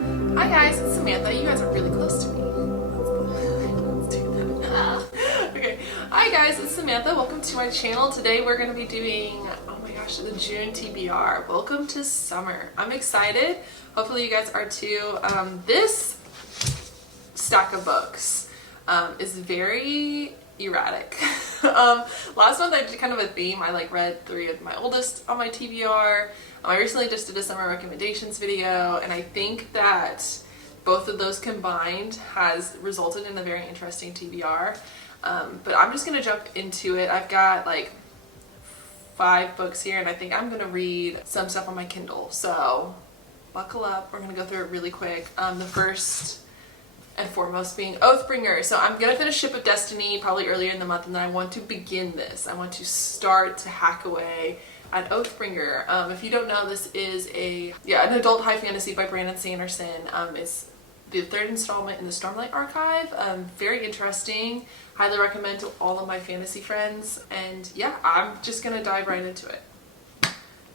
Hi guys, it's Samantha. You guys are really close to me. Let's do that. Okay. Hi guys, it's Samantha. Welcome to my channel. Today we're going to be doing, oh my gosh, the June TBR. Welcome to summer. I'm excited. Hopefully you guys are too. This stack of books is very erratic. Last month I did kind of a theme. I read 3 of my oldest on my TBR. I recently just did a summer recommendations video, and I think that both of those combined has resulted in a very interesting TBR. But I'm just gonna jump into it. I've got 5 books here, and I think I'm gonna read some stuff on my Kindle. So buckle up. We're gonna go through it really quick. The first and foremost being Oathbringer. So I'm gonna finish Ship of Destiny probably earlier in the month, and then I want to begin this. I want to start to hack away at Oathbringer. If you don't know, this is an adult high fantasy by Brandon Sanderson. It's the 3rd installment in the Stormlight Archive. Very interesting. Highly recommend to all of my fantasy friends. And yeah, I'm just gonna dive right into it.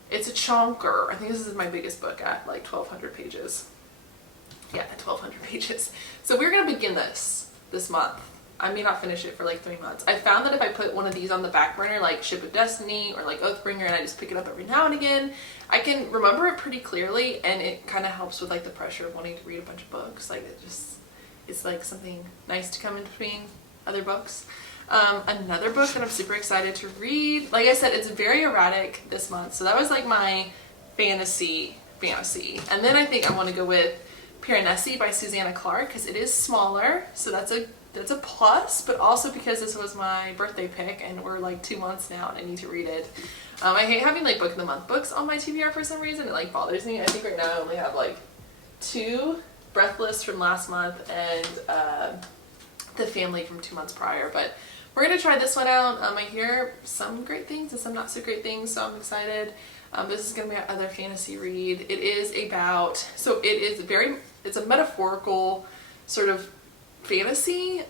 It's a chonker. I think this is my biggest book at 1,200 pages. Yeah, 1,200 pages. So we're gonna begin this month. I may not finish it for 3 months. I found that if I put one of these on the back burner, like Ship of Destiny or Oathbringer, and I just pick it up every now and again, I can remember it pretty clearly, and it kind of helps with the pressure of wanting to read a bunch of books. It's something nice to come in between other books. Another book that I'm super excited to read, like I said, it's very erratic this month, so that was my fantasy. And then I think I want to go with Piranesi by Susanna Clark, because it is smaller, so that's a plus, but also because this was my birthday pick and we're 2 months now and I need to read it. I hate having book of the month books on my TBR for some reason. It bothers me. I think right now I only have 2 Breathless from last month and The Family from 2 months prior, but we're gonna try this one out. I hear some great things and some not so great things, so I'm excited. This is gonna be another fantasy read. It is about, it's a metaphorical sort of fantasy.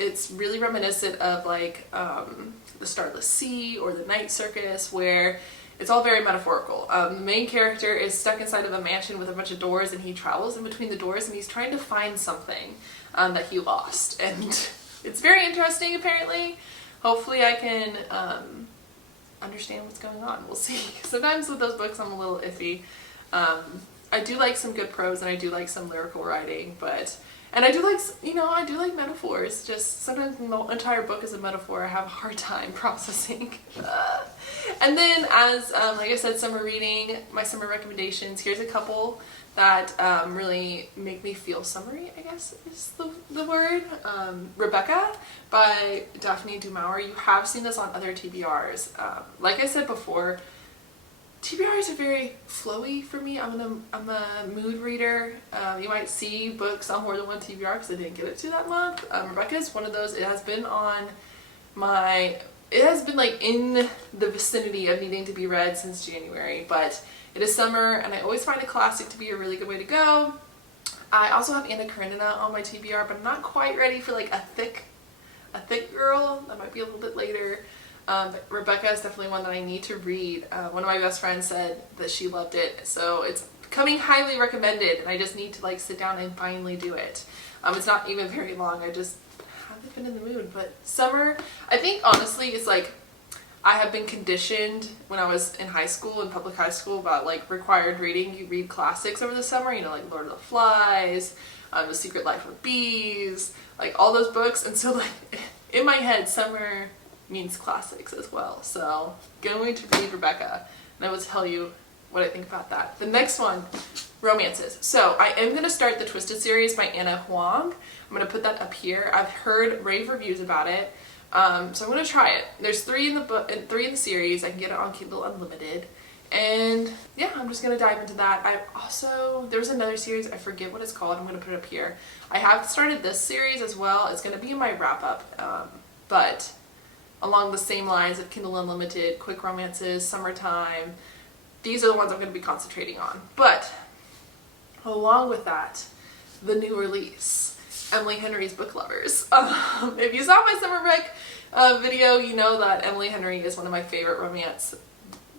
It's really reminiscent of the Starless Sea or the Night Circus, where it's all very metaphorical. The main character is stuck inside of a mansion with a bunch of doors, and he travels in between the doors, and he's trying to find something that he lost, and it's very interesting apparently. Hopefully I can understand what's going on. We'll see. Sometimes with those books I'm a little iffy. I do like some good prose, and I do like some lyrical writing, and I do like metaphors. Just sometimes the entire book is a metaphor. I have a hard time processing. And then as, like I said, summer reading, my summer recommendations. Here's a couple that really make me feel summery, I guess is the word. Rebecca by Daphne du Maurier. You have seen this on other TBRs. Like I said before, TBRs are very flowy for me. I'm a mood reader. You might see books on more than one TBR because I didn't get it to that month. Rebecca is one of those. It has been in the vicinity of needing to be read since January, but it is summer and I always find a classic to be a really good way to go. I also have Anna Karenina on my TBR, but I'm not quite ready for a thick girl. That might be a little bit later. But Rebecca is definitely one that I need to read. One of my best friends said that she loved it, so it's coming highly recommended, and I just need to sit down and finally do it. It's not even very long. I just haven't been in the mood. But summer, I think honestly, is I have been conditioned when I was in high school, in public high school, about required reading. You read classics over the summer, Lord of the Flies, The Secret Life of Bees, all those books, and so in my head, summer means classics as well. So going to read Rebecca, and I will tell you what I think about that. The next one, romances. So I am going to start the Twisted series by Anna Huang. I'm going to put that up here. I've heard rave reviews about it, so I'm going to try it. There's 3 in the book and 3 in the series. I can get it on Kindle Unlimited, and yeah, I'm just going to dive into that. There's another series, I forget what it's called. I'm going to put it up here. I have started this series as well. It's going to be in my wrap up, but along the same lines of Kindle Unlimited, quick romances, summertime. These are the ones I'm going to be concentrating on. But along with that, the new release, Emily Henry's Book Lovers. If you saw my summer rec video, you know that Emily Henry is one of my favorite romance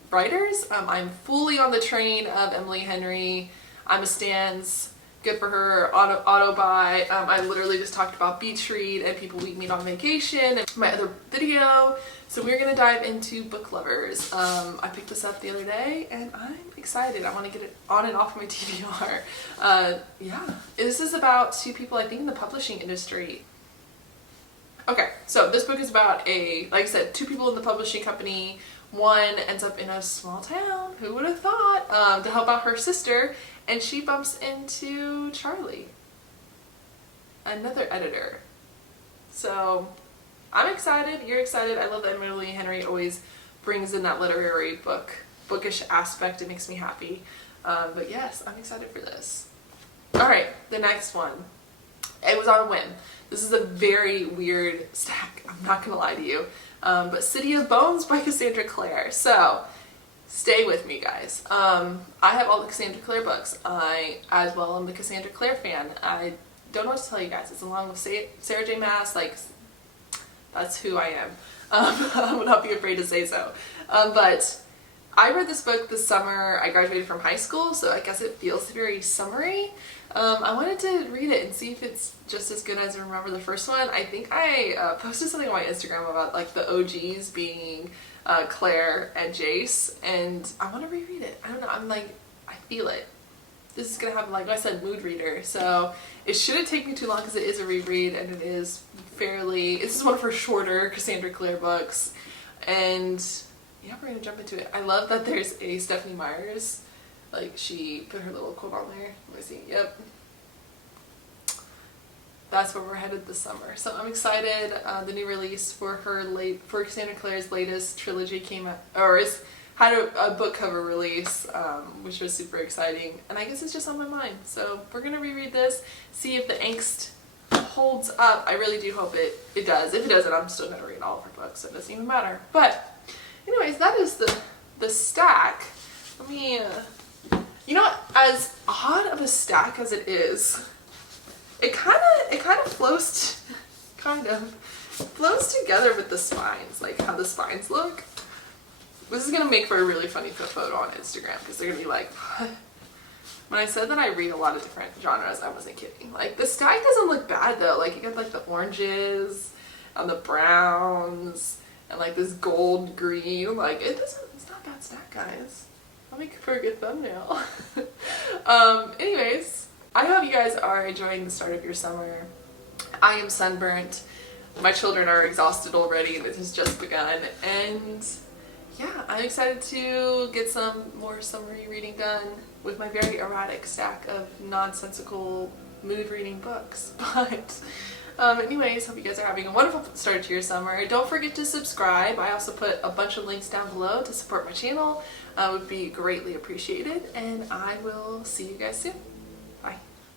writers. I'm fully on the train of Emily Henry. I'm a stans good for her, auto buy. I literally just talked about beach read and people we meet on vacation and my other video. So we're gonna dive into Book Lovers. I picked this up the other day and I'm excited. I want to get it on and off my TBR. Yeah, this is about two people I think in the publishing industry. Okay, so this book is about like I said, two people in the publishing company. One ends up in a small town, who would have thought, to help out her sister, and she bumps into Charlie, another editor. So I'm excited, you're excited. I love that Emily Henry always brings in that literary bookish aspect. It makes me happy. But yes, I'm excited for this. Alright, the next one. It was on a whim. This is a very weird stack, I'm not gonna lie to you. But City of Bones by Cassandra Clare. So stay with me, guys. I have all the Cassandra Clare books. I as well am a Cassandra Clare fan. I don't know what to tell you guys. It's along with Sarah J Maas, like that's who I am. I would not be afraid to say so. But I read this book this summer. I graduated from high school, so I guess it feels very summery. I wanted to read it and see if it's just as good as I remember the first one. I think I posted something on my Instagram about like the OGs being Claire and Jace, and I want to reread it. I don't know, I'm like, I feel it. This is gonna have, like I said, mood reader, so it shouldn't take me too long because it is a reread and it is fairly, this is one of her shorter Cassandra Clare books, and yeah, we're gonna jump into it. I love that there's a Stephanie Meyers, like she put her little quote on there. Let me see, yep. That's where we're headed this summer. So I'm excited. The new release for Cassandra Clare's latest trilogy came out, or had a book cover release, which was super exciting. And I guess it's just on my mind. So we're gonna reread this, see if the angst holds up. I really do hope it does. If it doesn't, I'm still gonna read all of her books, so it doesn't even matter. But anyways, that is the stack. Let me, you know what, as odd of a stack as it is, it kind of flows together with the spines, like how the spines look. This is gonna make for a really funny photo on Instagram because they're gonna be like, when I said that I read a lot of different genres, I wasn't kidding. Like the stack doesn't look bad though. Like you got like the oranges and the browns and like this gold green. Like it's not a bad stack, guys. I'll make it for a good thumbnail. Anyways, I hope you guys are enjoying the start of your summer. I am sunburnt. My children are exhausted already and it has just begun. And yeah, I'm excited to get some more summery reading done with my very erratic stack of nonsensical mood reading books. But anyways, hope you guys are having a wonderful start to your summer. Don't forget to subscribe. I also put a bunch of links down below to support my channel. Would be greatly appreciated, and I will see you guys soon.